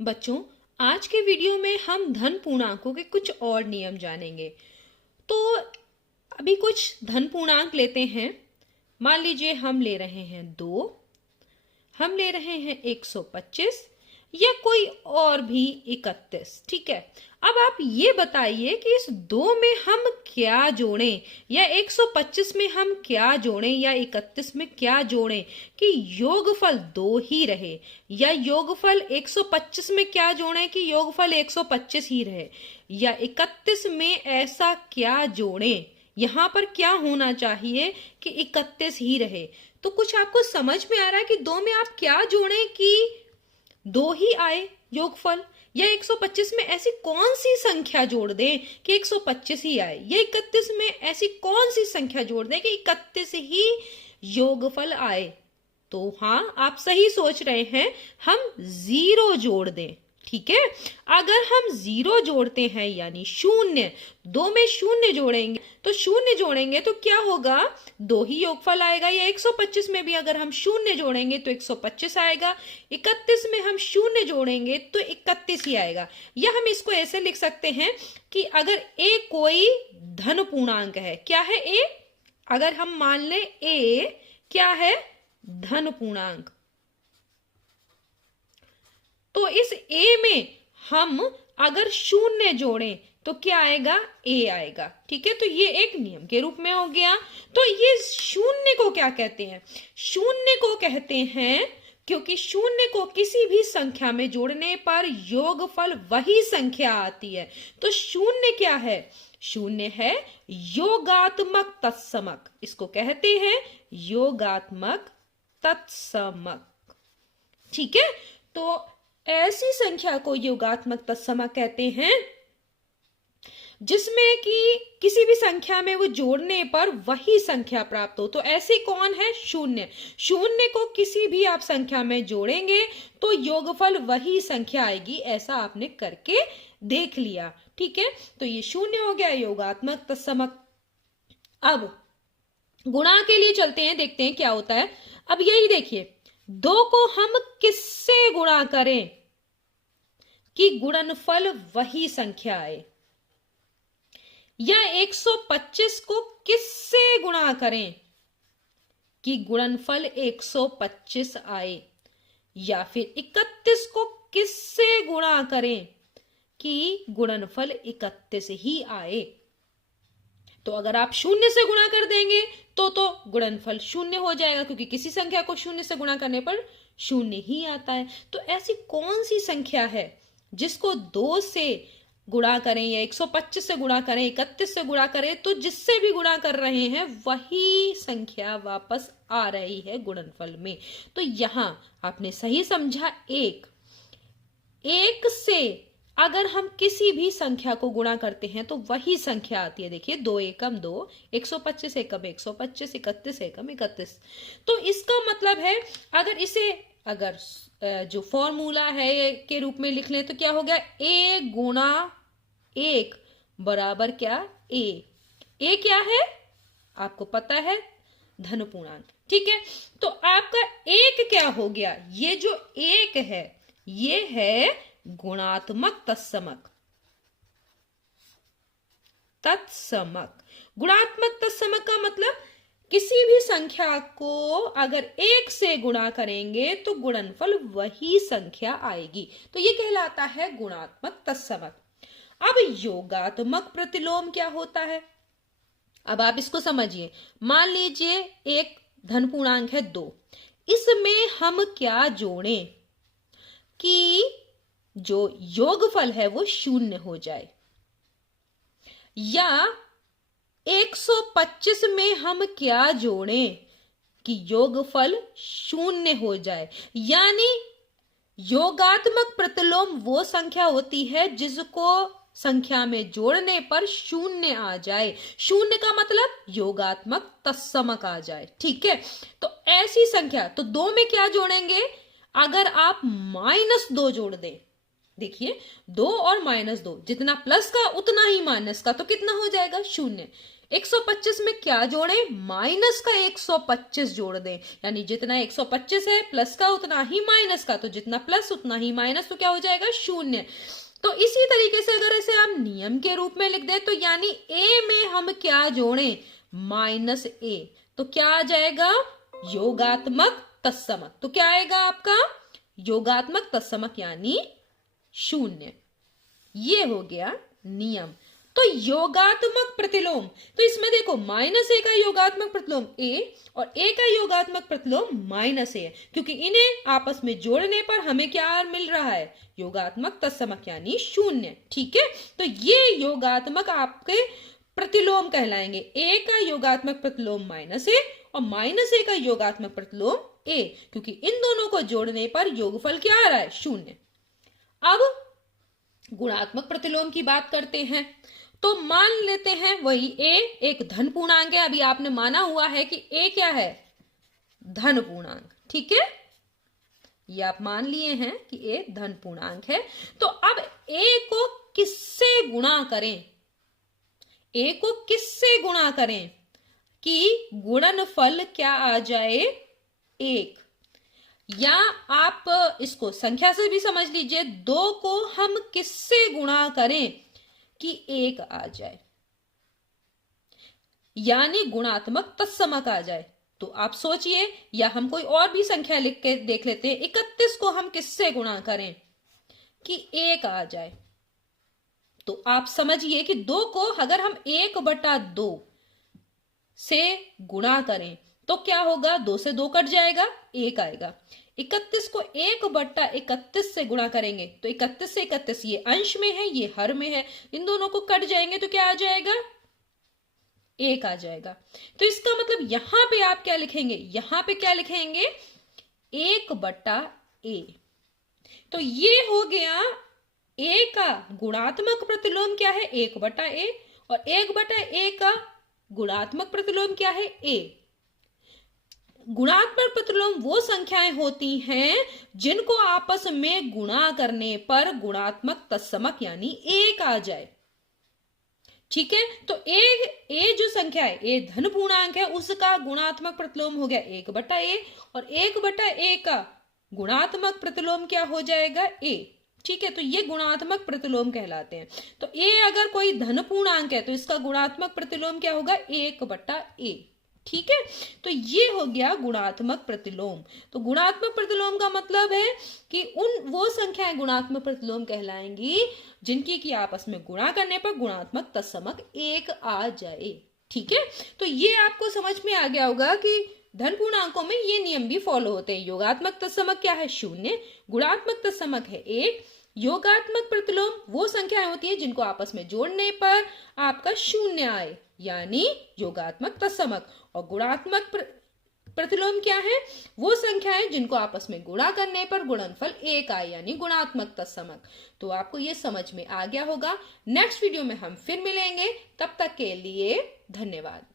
बच्चों, आज के वीडियो में हम धन पूर्णांकों के कुछ और नियम जानेंगे। तो अभी कुछ धन पूर्णांक लेते हैं। मान लीजिए हम ले रहे हैं 2, हम ले रहे हैं 125 या कोई और भी 31। ठीक है। अब आप ये बताइए कि इस 2 में हम क्या जोड़ें या 125 में हम क्या जोड़ें या 31 में क्या जोड़ें कि योगफल 2 ही रहे, या योगफल 125 में क्या जोड़ें कि योगफल 125 ही रहे, या 31 में ऐसा क्या जोड़ें, यहां पर क्या होना चाहिए कि 31 ही रहे। तो कुछ आपको समझ में आ रहा है कि 2 में आप क्या जोड़ें कि 2 ही आए योगफल, या 125 में ऐसी कौन सी संख्या जोड़ दें कि 125 ही आए, या 31 में ऐसी कौन सी संख्या जोड़ दें कि 31 ही योगफल आए। तो हाँ, आप सही सोच रहे हैं, हम 0 जोड़ दें। ठीक है। अगर हम 0 जोड़ते हैं यानी 0, 2 में 0 जोड़ेंगे तो 0 जोड़ेंगे तो क्या होगा, 2 ही योगफल आएगा। या 125 में भी अगर हम 0 जोड़ेंगे तो 125 आएगा। 31 में हम 0 जोड़ेंगे तो 31 ही आएगा। या हम इसको ऐसे लिख सकते हैं कि अगर a कोई धन पूर्णांक है, क्या है a, अगर हम मान लें a क्या है, धन पूर्णांक, तो इस a में हम अगर 0 जोड़ें तो क्या आएगा, a आएगा। ठीक है। तो ये एक नियम के रूप में हो गया। तो ये 0 को क्या कहते हैं, 0 को कहते हैं क्योंकि 0 को किसी भी संख्या में जोड़ने पर योगफल वही संख्या आती है। तो 0 क्या है, 0 है योगात्मक तत्समक, इसको कहते हैं योगात्मक तत्समक। ठीक है। तो ऐसी संख्या को योगात्मक तत्समक कहते हैं जिसमें कि किसी भी संख्या में वो जोड़ने पर वही संख्या प्राप्त हो। तो ऐसे कौन है, 0। 0 को किसी भी आप संख्या में जोड़ेंगे तो योगफल वही संख्या आएगी। ऐसा आपने करके देख लिया। ठीक है। तो ये 0 हो गया योगात्मक तत्समक। अब गुणा के लिए चलते हैं, देखते हैं क्या होता है। अब यही देखिए, 2 को हम किससे गुणा करें कि गुणनफल वही संख्या आए, या 125 को किससे गुणा करें कि गुणनफल 125 आए, या फिर 31 को किससे गुणा करें कि गुणनफल 31 ही आए। तो अगर आप 0 से गुणा कर देंगे तो गुणनफल 0 हो जाएगा, क्योंकि किसी संख्या को 0 से गुणा करने पर 0 ही आता है। तो ऐसी कौन सी संख्या है जिसको 2 से गुणा करें या 125 से गुणा करें, 31 से गुणा करें, तो जिससे भी गुणा कर रहे हैं वही संख्या वापस आ रही है गुणनफल में। तो यहां आपने सही समझा, एक से अगर हम किसी भी संख्या को गुणा करते हैं तो वही संख्या आती है। देखिए, 2 एकम 2, 125 एकम 125, 31 एकम 31। तो इसका मतलब है अगर जो फॉर्मूला है के रूप में लिख लें तो क्या हो गया, a गुणा 1 बराबर क्या, a क्या है आपको पता है, धन पूर्णांक। ठीक है। तो आपका 1 क्या हो गया, ये जो 1 है ये है गुणात्मक तत्समक। गुणात्मक तत्समक का मतलब किसी भी संख्या को अगर 1 से गुणा करेंगे तो गुणनफल वही संख्या आएगी। तो ये कहलाता है गुणात्मक तत्समक। अब योगात्मक प्रतिलोम क्या होता है, अब आप इसको समझिए। मान लीजिए एक धन पूर्णांक है 2, इसमें हम क्या जोड़ें कि जो योगफल है वो 0 हो जाए, या 125 में हम क्या जोड़ें कि योगफल 0 हो जाए। यानी योगात्मक प्रतिलोम वो संख्या होती है जिसको संख्या में जोड़ने पर 0 आ जाए। 0 का मतलब योगात्मक तत्समक आ जाए। ठीक है। तो ऐसी संख्या, तो 2 में क्या जोड़ेंगे, अगर आप -2 जोड़ दें, देखिए 2 और -2, जितना प्लस का उतना ही माइनस का, तो कितना हो जाएगा, 0। 125 में क्या जोड़ें? माइनस का 125 जोड़ दें, यानी जितना 125 है प्लस का उतना ही माइनस का, तो जितना प्लस उतना ही माइनस, तो क्या हो जाएगा? 0। तो इसी तरीके से अगर इसे हम नियम के रूप में लिख दें तो यानी a में हम क्या जोड़ें? माइनस a, तो क्या आ जाएगा? योगात्मक तत्समक। तो क्या आएगा आपका? योगात्मक तत्समक यानी 0। ये हो गया नियम। तो योगात्मक प्रतिलोम, तो इसमें देखो माइनस a का योगात्मक प्रतिलोम a और a का योगात्मक प्रतिलोम माइनस a है, क्योंकि इन्हें आपस में जोड़ने पर हमें क्या मिल रहा है? योगात्मक तत्समक यानी 0। ठीक है, तो ये योगात्मक आपके प्रतिलोम कहलाएंगे। a का योगात्मक प्रतिलोम माइनस a और माइनस a का योगात्मक प्रतिलोम a, क्योंकि इन दोनों को जोड़ने पर योगफल क्या आ रहा है? 0। अब गुणात्मक प्रतिलोम की बात करते हैं। तो मान लेते हैं वही a एक धन पूर्णांक है। अभी आपने माना हुआ है कि a क्या है? धन पूर्णांक। ठीक है, ये आप मान लिए हैं कि a धन पूर्णांक है। तो अब a को किससे गुणा करें? a को किससे गुणा करें कि गुणनफल क्या आ जाए? 1। या आप इसको संख्या से भी समझ लीजिए, 2 को हम किससे गुणा करें कि 1 आ जाए, यानी गुणात्मक तत्समक आ जाए। तो आप सोचिए, या हम कोई और भी संख्या लिख के देख लेते हैं। 31 को हम किससे गुणा करें कि 1 आ जाए? तो आप समझिए कि 2 को अगर हम 1/2 से गुणा करें तो क्या होगा? 2 से 2 कट जाएगा, 1 आएगा। 31 को 1/31 से गुणा करेंगे तो 31 से 31, ये अंश में है ये हर में है, इन दोनों को कट जाएंगे तो क्या आ जाएगा? 1 आ जाएगा। तो इसका मतलब यहां पे आप क्या लिखेंगे? यहां पे क्या लिखेंगे? 1/a। तो ये हो गया a का गुणात्मक प्रतिलोम क्या है? 1/a, और 1/a का गुणात्मक प्रतिलोम क्या है? a। गुणात्मक प्रतिलोम वो संख्याएं होती हैं जिनको आपस में गुणा करने पर गुणात्मक तत्समक यानी 1 आ जाए। ठीक है, तो a जो संख्या है, a धन पूर्णांक है, उसका गुणात्मक प्रतिलोम हो गया 1/a, और 1/a का गुणात्मक प्रतिलोम क्या हो जाएगा? a। ठीक है, तो ये गुणात्मक प्रतिलोम कहलाते हैं। तो a अगर कोई धन पूर्णांक है तो इसका गुणात्मक प्रतिलोम क्या होगा? 1/a। ठीक है, तो ये हो गया गुणात्मक प्रतिलोम। तो गुणात्मक प्रतिलोम का मतलब है कि वो संख्याएं गुणात्मक प्रतिलोम कहलाएंगी जिनकी की आपस में गुणा करने पर गुणात्मक तत्समक 1 आ जाए। ठीक है, तो ये आपको समझ में आ गया होगा कि धन पूर्णांकों में ये नियम भी फॉलो होते हैं। योगात्मक तत्समक क्या है? 0। गुणात्मक तत्समक है 1। योगात्मक प्रतिलोम वो संख्याएं होती है जिनको आपस में जोड़ने पर आपका 0 आए, यानी योगात्मक तत्समक। और गुणात्मक प्रतिलोम क्या है? वो संख्याएं जिनको आपस में गुणा करने पर गुणनफल 1 आए, यानी गुणात्मक तत्समक। तो आपको ये समझ में आ गया होगा। नेक्स्ट वीडियो में हम फिर मिलेंगे, तब तक के लिए धन्यवाद।